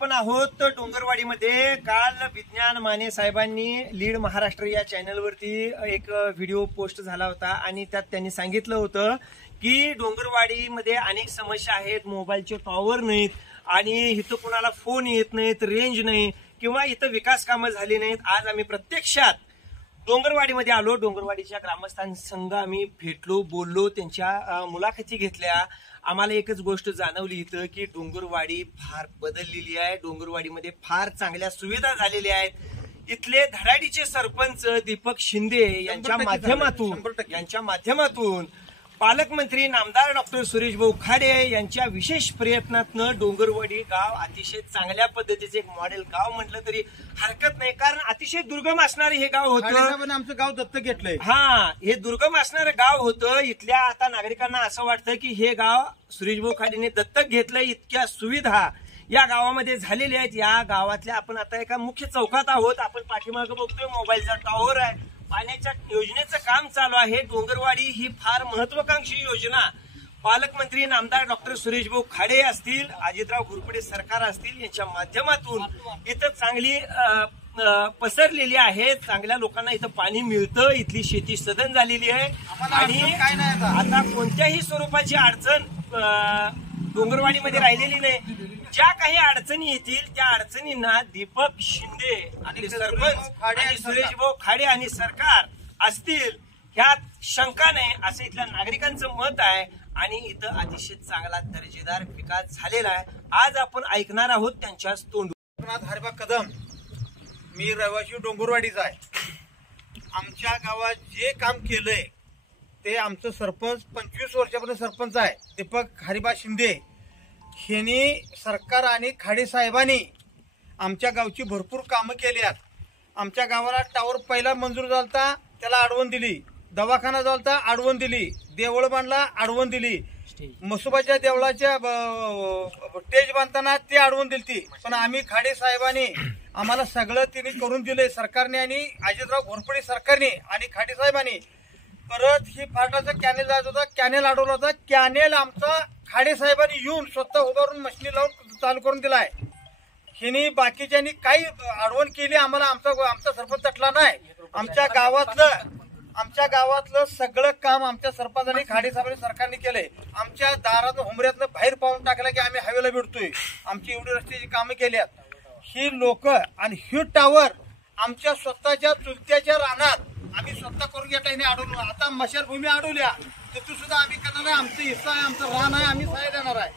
आपण आहोत डोंगरवाडीमध्ये. काल विज्ञान माने साहेबांनी लीड महाराष्ट्र या चॅनलवरती एक व्हिडिओ पोस्ट झाला होता आणि त्यात त्यांनी सांगितलं होतं की डोंगरवाडीमध्ये अनेक समस्या आहेत. मोबाईलचे टॉवर नाहीत आणि इथं कुणाला फोन येत नाहीत, रेंज नाही किंवा इथं विकास कामं झाली नाहीत. आज आम्ही प्रत्यक्षात डोंगरवाडीमध्ये आलो. डोंगरवाडीच्या ग्रामस्थांसंग आम्ही भेटलो, बोललो, त्यांच्या मुलाखती घेतल्या. आम्हाला एकच गोष्ट जाणवली इथं की डोंगरवाडी फार बदललेली आहे. डोंगरवाडीमध्ये फार चांगल्या सुविधा झालेल्या आहेत. इथले धडाडीचे सरपंच दीपक शिंदे यांच्या माध्यमातून पालकमंत्री नामदार डॉक्टर सुरेश भाऊ खाडे यांच्या विशेष प्रयत्नातनं डोंगरवाडी गाव अतिशय चांगल्या पद्धतीचे एक मॉडेल गाव म्हटलं तरी हरकत नाही, कारण अतिशय दुर्गम असणारे हे गाव होतं. आमचं गाव दत्तक घेतलंय. हे दुर्गम असणारं गाव होतं. इथल्या आता नागरिकांना असं वाटतं की हे गाव सुरेश भाऊ खाडेने दत्तक घेतलंय. इतक्या सुविधा या गावामध्ये झालेल्या आहेत. या गावातल्या आपण आता एका मुख्य चौकात आहोत. आपण पाठीमागं बघतोय मोबाईलचा टॉवर आहे, पाण्याच्या योजनेचं काम चालू आहे. डोंगरवाडी ही फार महत्वाकांक्षी योजना पालकमंत्री नामदार डॉक्टर सुरेश भाऊ खाडे असतील, अजितराव घोरपडे सरकार असतील यांच्या माध्यमातून इथं चांगली पसरलेली आहे. चांगल्या लोकांना इथं पाणी मिळतं. इथली शेती सधन झालेली आहे आणि आता कोणत्याही स्वरूपाची अडचण डोंगरवाडीमध्ये राहिलेली नाही. ज्या काही अडचणी येतील त्या अडचणींना दीपक शिंदे आणि सरपंच आणि सुरेश भाऊ खाडे आणि सरकार असतील ह्यात शंका नाही असं इथल्या नागरिकांचं मत आहे. आणि इथं अतिशय चांगला दर्जेदार विकास झालेला आहे. आज आपण ऐकणार आहोत त्यांच्याच तोंडून. हरबा कदम, मी रहिवासी डोंगरवाडीचा आहे. आमच्या गावात जे काम केलंय ते आमचं सरपंच 25 वर्षापर्यंत सरपंच आहे दीपक हरिबा शिंदे. ह्यांनी सरकार आणि खाडे साहेबांनी आमच्या गावची भरपूर कामं केली आहेत. आमच्या गावाला टावर पहिला मंजूर झालता, त्याला अडवण दिली. दवाखाना झालता, अडवण दिली. देवळ बांधला, अडवण दिली. मसोबाच्या देवळाच्या स्टेज बांधताना ते अडवण दिली. पण आम्ही खाडे साहेबांनी आम्हाला सगळं तिने करून दिले सरकारने आणि अजितराव घोरपडे सरकारने आणि खाडे साहेबांनी. परत ही फाटाचा कॅनेल जायचा होता, कॅनेल अडवला होता. कॅनेल आमचा खाडे साहेबांनी येऊन स्वतः उभारून मशिनी लावून चालू करून दिलाय. हिनी बाकीच्यांनी काही अडवण केली आम्हाला. आमचा सरपंच तटला नाही. आमच्या गावातलं सगळं काम आमच्या सरपंचांनी खाडे साहेबांनी सरकारने केलंय. आमच्या दारातून हुमऱ्यातनं बाहेर पाहून टाकलं की आम्ही हायवेला भेटतोय. आमची एवढी रस्त्याची कामं केल्यात. ही लोक आणि ही टावर आमच्या स्वतःच्या चुलत्याच्या रानात आम्ही स्वतः करून घेता येणे अडवलो. आता मशालभूमी अडवल्या तिथून सुद्धा आम्ही करणार आहे. आमचं हिस्सा आहे, आमचं रान आहे, आम्ही सहाय्य देणार आहे.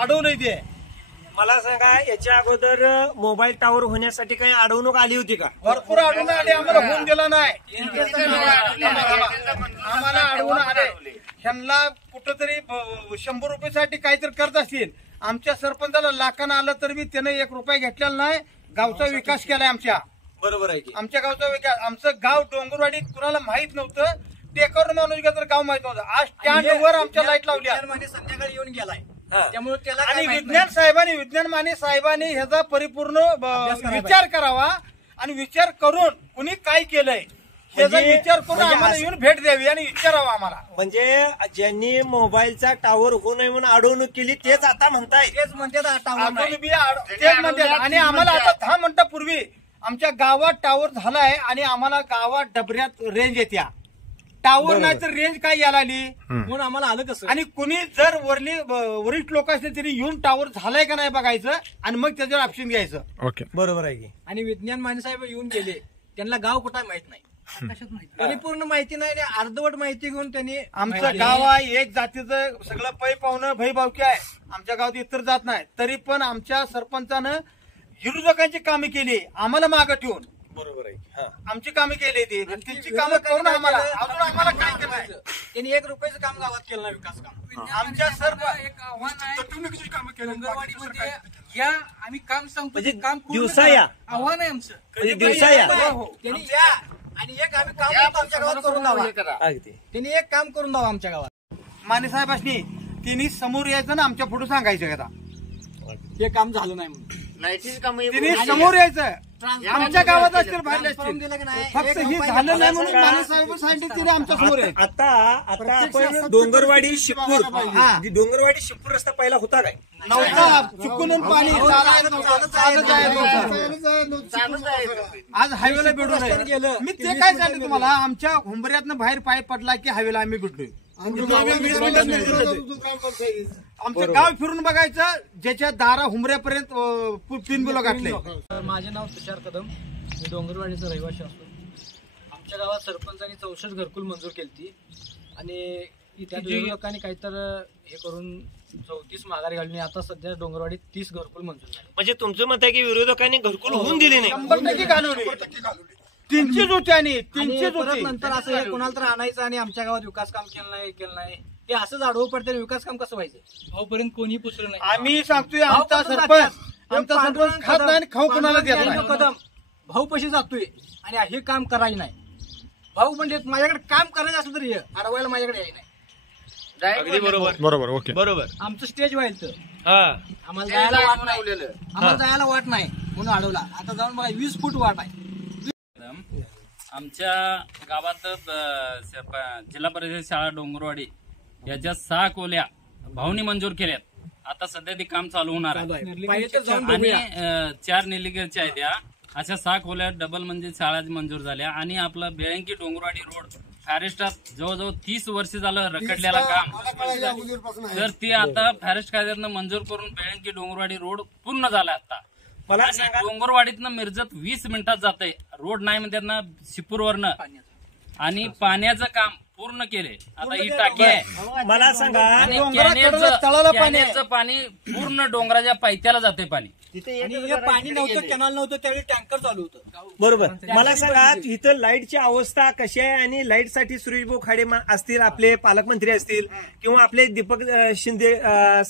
अडवलंय ते. मला सांगा, याच्या अगोदर मोबाईल टॉवर होण्यासाठी काही अडवणूक आली होती का? भरपूर अडवून आले, आम्हाला होऊन दिला नाही. आम्हाला अडवून आले. ह्यांना कुठंतरी 100 रुपयासाठी काहीतरी करत असतील. आमच्या सरपंचाला लाखानं आलं तर मी त्यानं 1 रुपया घेतलेला नाही. गावचा विकास केलाय आमच्या. बरोबर आहे की आमच्या गावचा विकास. आमचं गाव डोंगरवाडी कुणाला माहित नव्हतं. टेकावर माणूस गेला तर गाव माहित नव्हतं. आज स्टँडवर आमच्या लाईट लावल्या. संध्याकाळी येऊन गेलाय. त्यामुळे त्याला आणि विज्ञान माने साहेबांनी ह्याचा परिपूर्ण विचार करावा आणि विचार करून कुणी काय केलंय ह्याचा विचार करून आम्हाला येऊन भेट द्यावी आणि विचारावं आम्हाला. म्हणजे ज्यांनी मोबाईलचा टावर होऊ नये म्हणून अडवणूक केली तेच आता म्हणताय. तेच म्हणतात आणि आम्हाला आता 10 मिनिटापूर्वी आमच्या गावात टावर झालाय आणि आम्हाला गावात डबऱ्यात रेंज येत्या. टावर नाही तर रेंज काय यायला आली म्हणून आम्हाला आलं कसं. आणि कुणी जर वरिष्ठ लोक असतील तरी येऊन टावर झालाय का नाही बघायचं आणि मग त्याच्यावर ऑप्शन घ्यायचं. ओके, बरोबर आहे की. आणि विज्ञान माने साहेब येऊन गेले, त्यांना गाव कुठं माहित नाही, परिपूर्ण माहिती नाही. अर्धवट माहिती घेऊन त्यांनी आमचं गाव आहे एक जातीचं सगळं पै पाहुणं भई भावकी आहे. आमच्या गावात इतर जात नाही. तरी पण आमच्या सरपंचानं विरोधकांची कामे केली आम्हाला मागं ठेवून. बरोबर आहे. आमची कामे केली ती त्यांची कामं करून आम्हाला अजून आम्हाला काय केलं. त्यांनी 1 रुपयाचं काम गावात केलं नाही, विकास काम. आमच्या सर्व एक आव्हान आहे डोंगरवाडीमध्ये या आम्ही काम सांगतो काम दिवसा या आव्हान आहे आमचं. दिवसा या त्यांनी या आणि एक आम्ही काम आमच्या गावात करून द्यावा. त्यांनी एक काम करून द्यावं आमच्या गावात. माने साहेबांनी तिने समोर यायचं ना आमच्या पुढे सांगायचं का हे काम झालं नाही म्हणून. तिने समोर यायचं आमच्या गावात असतील बाहेर ट्रान्सफॉर्म असतील. दिलं की नाही फक्त एक हे रुपया झालं नाही म्हणून सांगा. माने साहेब सांगितलं आमच्या समोर आहे. आता आपण डोंगरवाडी शिपूर हा. डोंगरवाडी शिपूर रस्ता पहिला होता काय? नव्हता चुकून पाणी आज हायवेला भेटून रस्त्याने गेलं. मी ते काय सांगतो तुम्हाला, आमच्या हुंबऱ्यातनं बाहेर पाय पडला की हायवेला आम्ही भेटलोय. आमचं गाव फिरून बघायचं, ज्याच्या दारा हुंबऱ्यापर्यंत 3 बिलो गाठले. माझे नाव तुषार कदम, मी डोंगरवाडीचा रहिवासी असतो. आमच्या गावात सरपंचांनी 64 घरकुल मंजूर केली आणि त्या लोकांनी काहीतरी हे करून 34 माघारी घालून आता सध्या डोंगरवाडीत 30 घरकुल मंजूर झाले. म्हणजे तुमचं मत आहे की विरोधकांनी घरकुल होऊन दिले नाही? 100% घालवले. 300 होते आणि आणि 300 परत होते. नंतर असं हे कोणाला तर आणायचं आणि आमच्या गावात विकास काम केलं नाही हे असंच आडवं पडते. विकास काम कसं व्हायचं? भाऊपर्यंत कोणी पुसलं नाही. आम्ही सांगतोय आमचा सरपंच खात नाही आणि खाऊ कोणाला देत नाही. कदम भाऊ पशी जातोय आणि हे काम करायचं नाही. भाऊ म्हणजे माझ्याकडे काम करायचं असलं तरी अडवायला माझ्याकडे यायचं नाही. अगदी बरोबर बरोबर. ओके. बरोबर. आमचं स्टेज व्हायचं, हा. आम्हाला जायला वाट नाही, आम्हाला जायला वाट नाही म्हणून अडवला. आता जाऊन बघा 20 फूट वाट आहे. आमच्या गावात जिल्हा परिषद शाळा डोंगरवाडी याच्या 6 खोल्या भाऊनी मंजूर केल्यात. आता सध्या ते काम चालू होणार आहे पाहिजे तर जाऊन आणि बघूया. 4 निलिगरच्या आहेत त्या. अशा 6 खोल्या डबल म्हणजे शाळा मंजूर झाल्या. आणि आपलं बेळंकी डोंगरवाडी रोड फॉरेस्टात जवळजवळ 30 वर्ष झालं रखडलेला काम, तर ते आता फॉरेस्ट कायद्यानं मंजूर करून बेळंकी डोंगरवाडी रोड पूर्ण झाला आता. मला आणि सांगा, डोंगरवाडीतनं मिरजत 20 मिनिटात जाते. रोड नाही म्हणतात ना शिपूरवरनं. आणि पाण्याचं काम पूर्ण केले. आता ही टाकी आहे मला सांगा, आणि डोंगराकडलं तळाला पाणी आहे. कॅनेलचं पाणी पूर्ण डोंगराच्या पायथ्याला जाते पाणी. आणि हे पाणी नव्हतं, कॅनल नव्हतं, त्यावेळी टँकर चालू होतं. बरोबर. मला सांगा, इथं लाईटची अवस्था कशी आहे आणि लाईटसाठी सुरेशभाऊ खाडे असतील, आपले पालकमंत्री असतील किंवा आपले दीपक शिंदे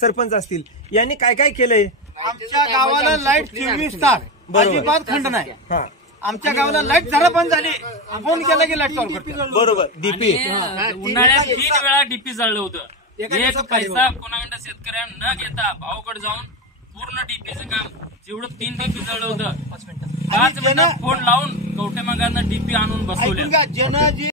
सरपंच असतील, यांनी काय काय केलंय? आमच्या गावाला लाईट 24 तास, अजिबात खंड नाही. हा. आमच्या गावाला लाईट जरा बंद झाली, फोन केला की लाईट चालू करतात. बरोबर. डीपी आणि उन्हाळ्यात 3 वेळा डीपी जळलं होतं. एक पैसा कोणाकडे शेतकऱ्यांना न घेता भाऊकडे जाऊन पूर्ण डीपीचं काम, जेवढं 3 डीपी जळलं होतं 5 मिनिटात फोन लावून कवठेमंगानं डीपी आणून बसवल्या. ऐकून घ्या, ज्यांना जी